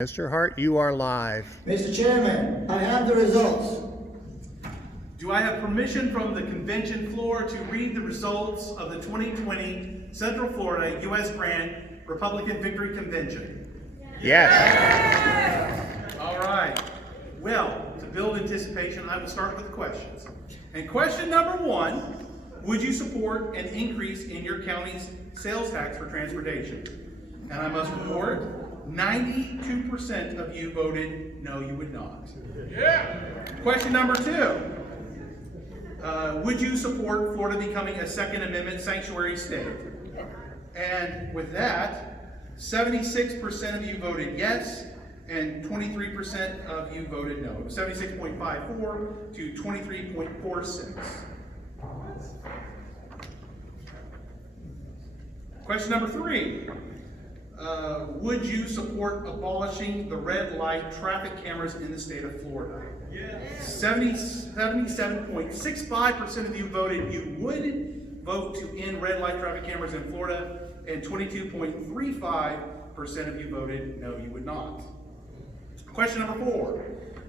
Mr. Hart, you are live. Mr. Chairman, I have the results. Do I have permission from the convention floor to read the results of the 2020 Central Florida U.S. Grant Republican Victory Convention? Yes. All right. Well, to build anticipation, I will start with the questions. And question number one, would you support an increase in your county's sales tax for transportation? And I must report, 92% of you voted no, you would not. Yeah. Question number two. Would you support Florida becoming a Second Amendment sanctuary state? And with that, 76% of you voted yes, and 23% of you voted no. 76.54 to 23.46. Question number three. Would you support abolishing the red light traffic cameras in the state of Florida? Yes. 77.65% of you voted you would vote to end red light traffic cameras in Florida, and 22.35% of you voted no, you would not. Question number four.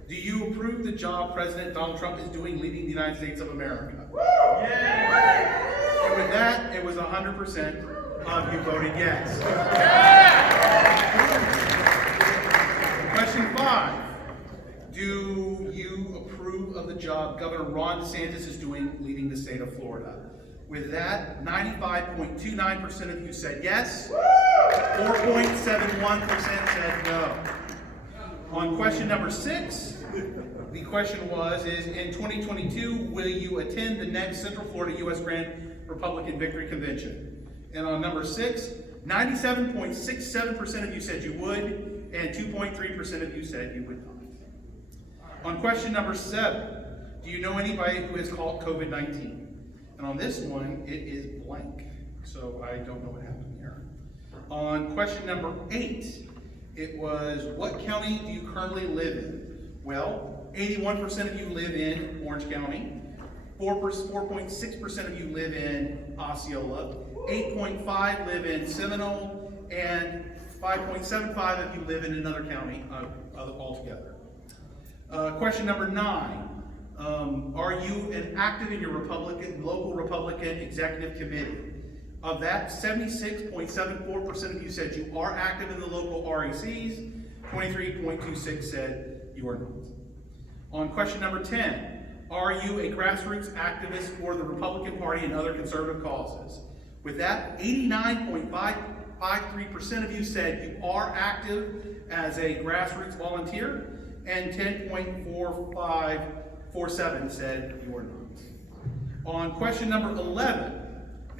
Do you approve the job President Donald Trump is doing leading the United States of America? Yeah. And with that, it was 100% of you voted yes. Question five. Do you approve of the job Governor Ron DeSantis is doing leading the state of Florida? With that, 95.29% of you said yes. 4.71% said no. On question number six, the question is in 2022, will you attend the next Central Florida U.S. Grant Republican Victory Convention? And on number six, 97.67% of you said you would, and 2.3% of you said you would not. On question number seven, do you know anybody who has caught COVID-19? And on this one, it is blank, so I don't know what happened here. On question number eight, it was, what county do you currently live in? Well, 81% of you live in Orange County, 4.6% of you live in Osceola, 8.5% live in Seminole, and 5.75% of you live in another county altogether. Question number nine. Are you active in your local Republican executive committee? Of that, 76.74% of you said you are active in the local RECs, 23.26% said you are not. On question number 10, are you a grassroots activist for the Republican Party and other conservative causes? With that, 89.53% of you said you are active as a grassroots volunteer, and 10.4547% said you are not. On question number 11,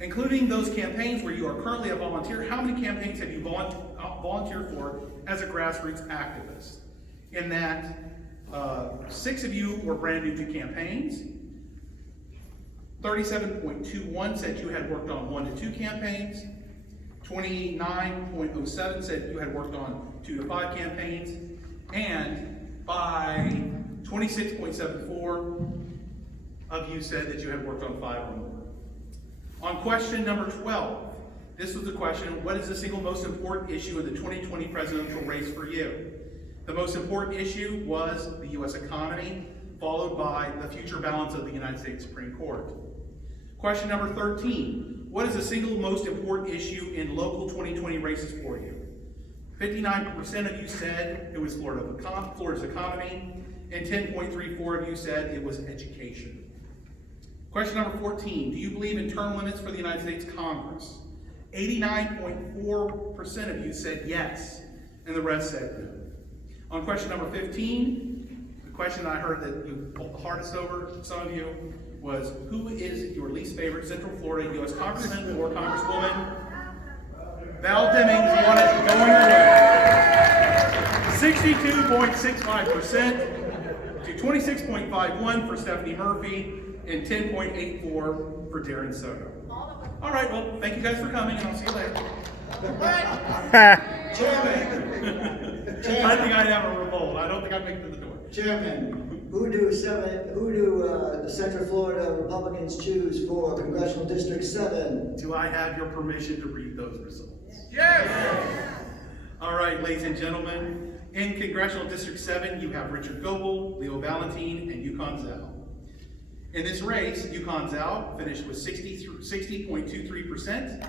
including those campaigns where you are currently a volunteer, how many campaigns have you volunteered for as a grassroots activist? In that, 6 of you were brand new to campaigns, 37.21 said you had worked on 1 to 2 campaigns, 29.07 said you had worked on 2 to 5 campaigns, and by 26.74 of you said that you had worked on 5 or more. On question number 12, this was the question, what is the single most important issue in the 2020 presidential race for you? The most important issue was the U.S. economy, followed by the future balance of the United States Supreme Court. Question number 13, what is the single most important issue in local 2020 races for you? 59% of you said it was Florida's economy, and 10.34% of you said it was education. Question number 14, do you believe in term limits for the United States Congress? 89.4% of you said yes, and the rest said no. On question number 15, the question I heard that you pulled the hardest over, some of you, was who is your least favorite Central Florida U.S. Congressman or Congresswoman? Val Demings won it going away. 62.65% to 26.51% for Stephanie Murphy and 10.84% for Darren Soto. All right, well, thank you guys for coming, and I'll see you later. Chairman. I think I'd have a revolt. I don't think I'd make it to the door. Chairman, who do the Central Florida Republicans choose for Congressional District 7? Do I have your permission to read those results? Yes! All right, ladies and gentlemen, In Congressional District 7, you have Richard Goebel, Leo Valentin, and Yukon Zhao. In this race, Yukon Zhao finished with 60.23%,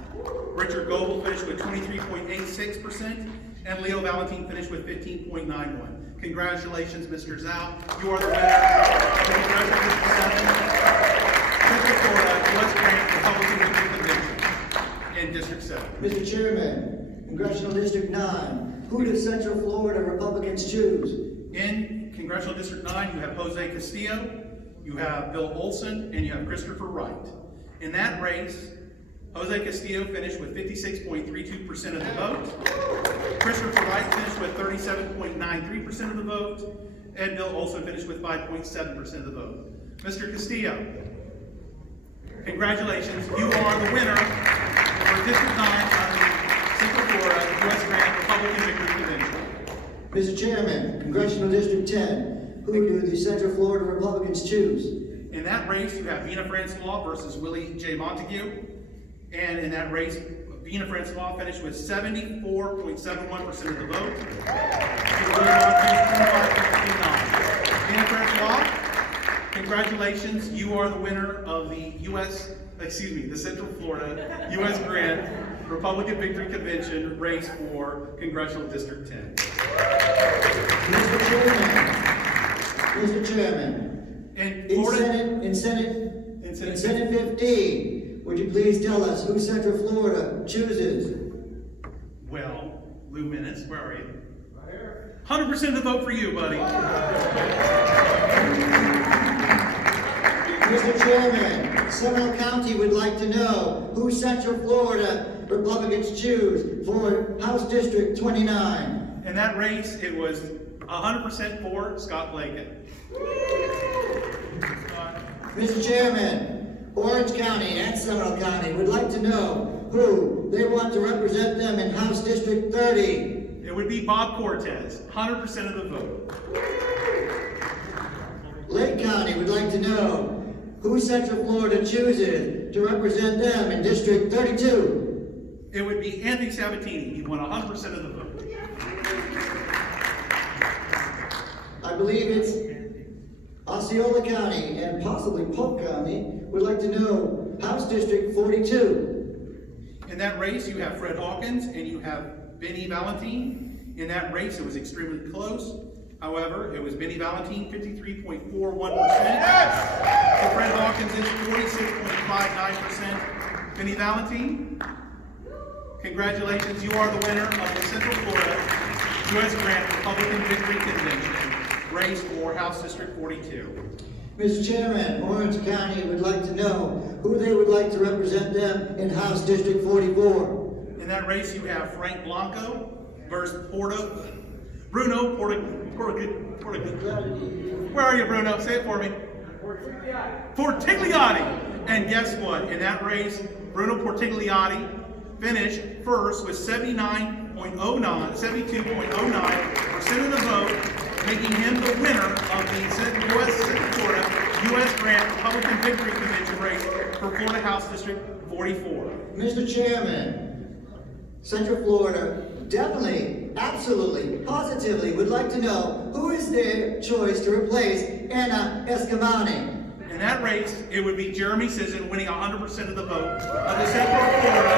Richard Goebel finished with 23.86%, and Leo Valentin finished with 15.91%. Congratulations, Mr. Zhao. You are the winner of the Congressional District 7, Central Florida, U.S. Grant Republican Victory Convention in District 7. Mr. Chairman, Congressional District 9, who do Central Florida Republicans choose? In Congressional District 9, you have Jose Castillo, you have Bill Olson, and you have Christopher Wright. In that race, Jose Castillo finished with 56.32% of the vote. Christopher Wright finished with 37.93% of the vote. And Bill Olson finished with 5.7% of the vote. Mr. Castillo, congratulations. You are the winner for District 9 on the Central Florida U.S. Grant Republican Victory Convention. Mr. Chairman, Congressional District 10, who do the Central Florida Republicans choose? In that race, you have Vina Francois versus Willie J. Montague. And in that race, Vina Francois finished with 74.71% of the vote. Vina Francois, congratulations. You are the winner of the the Central Florida U.S. Grant Republican Victory Convention race for Congressional District 10. Mr. Chairman, In Senate 15, would you please tell us who Central Florida chooses? Well, Lou Minutes, where are you? Right here. 100% of the vote for you, buddy. Mr. Chairman, Seminole County would like to know who Central Florida Republicans choose for House District 29. In that race, it was 100% for Scott Blanket. Mr. Chairman, Orange County and Seminole County would like to know who they want to represent them in House District 30. It would be Bob Cortez, 100% of the vote. Lake County would like to know who Central Florida chooses to represent them in District 32. It would be Anthony Sabatini. He won 100% of the vote. I believe it's Osceola County and possibly Polk County would like to know House District 42. In that race, you have Fred Hawkins and you have Benny Valentin. In that race, it was extremely close. However, it was Benny Valentin, 53.41%. So Fred Hawkins is 46.59%. Benny Valentin, congratulations. You are the winner of the Central Florida U.S. Grant Republican Victory Convention race for House District 42. Mr. Chairman, Orange County would like to know who they would like to represent them in House District 44. In that race, you have Frank Blanco versus Bruno Where are you, Bruno? Say it for me. Portigliotti. And guess what? In that race, Bruno Portigliotti finished first with 72.09% of the vote, making him the winner of the U.S. Florida U.S. Grant Republican Victory Convention race for Florida House District 44. Mr. Chairman, Central Florida definitely, absolutely, positively would like to know who is their choice to replace Anna Escamani. In that race, it would be Jeremy Sisson winning 100% of the vote of the Central Florida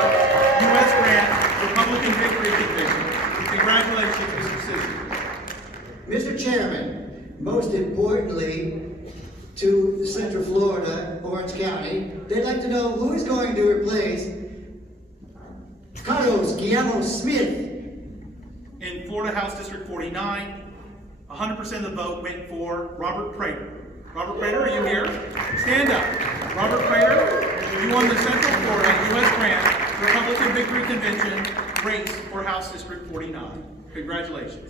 U.S. Grant Republican Victory Convention. Congratulations, Mr. Sisson. Mr. Chairman, most importantly, to Central Florida, Orange County, they'd like to know who is going to replace Carlos Guillermo Smith. In Florida House District 49, 100% of the vote went for Robert Prater. Robert Prater, are you here? Stand up. Robert Prater, you won the Central Florida U.S. Grant Republican Victory Convention race for House District 49. Congratulations.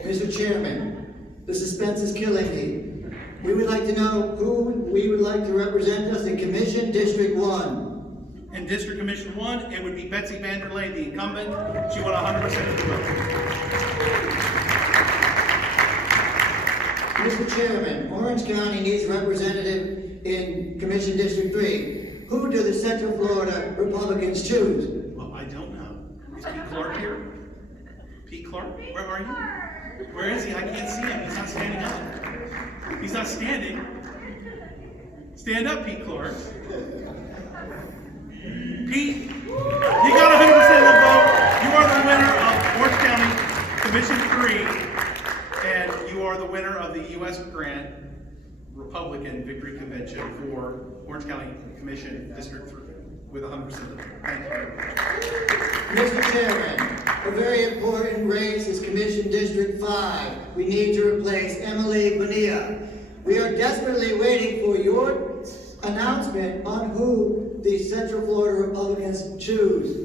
Mr. Chairman, the suspense is killing me. We would like to know who we would like to represent us in Commission District 1. In District Commission 1, it would be Betsy Vanderlei, the incumbent. She won 100% of the vote. Mr. Chairman, Orange County needs representative in Commission District 3. Who do the Central Florida Republicans choose? Well, I don't know. Is Pete Clark here? Pete Clark, where are you? Where is he? I can't see him. He's not standing up. He's not standing. Stand up, Pete Clark. Pete, you got 100% of the vote. You are the winner of Orange County Commission 3, and you are the winner of the U.S. Grant Republican Victory Convention for Orange County Commission District 3 with 100% of the vote. Thank you. Mr. Chairman, a very important race is Commission District 5. We need to replace Emily Bonilla. We are desperately waiting for your announcement on who the Central Florida Republicans choose.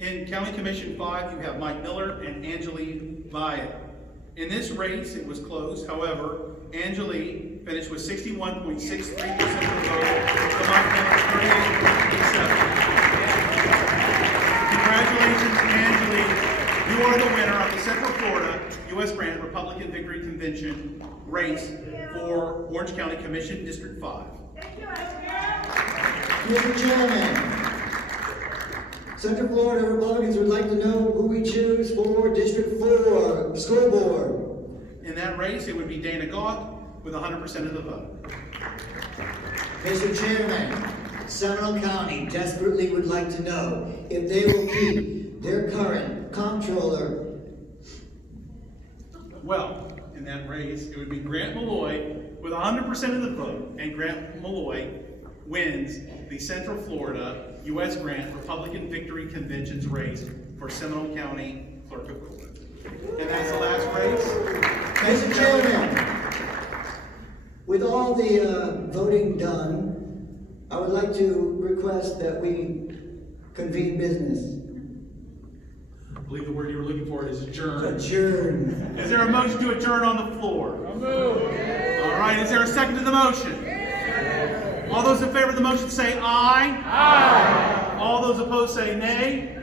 In County Commission 5, you have Mike Miller and Angeli Vaya. In this race, it was close. However, Angeli finished with 61.63% of the vote, to Mike Miller 38.87. Congratulations, Angeli. You are the winner of the Central Florida U.S. Grant Republican Victory Convention race for Orange County Commission District 5. Mr. Chairman, Central Florida Republicans would like to know who we choose for District 4 School Board. In that race, it would be Dana Gauck with 100% of the vote. Mr. Chairman, Seminole County desperately would like to know if they will keep their current comptroller. Well, in that race, it would be Grant Malloy with 100% of the vote, and Grant Malloy wins the Central Florida U.S. Grant Republican Victory Convention's race for Seminole County Clerk of Court. And that's the last race. Mr. Chairman, with all the voting done, I would like to request that we convene business. I believe the word you were looking for is adjourn. Adjourn. Is there a motion to adjourn on the floor? All right, is there a second to the motion? All those in favor of the motion say aye. Aye. All those opposed say nay.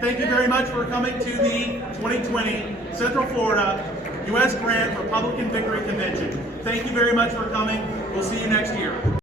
Thank you very much for coming to the 2020 Central Florida U.S. Grant Republican Victory Convention. Thank you very much for coming. We'll see you next year.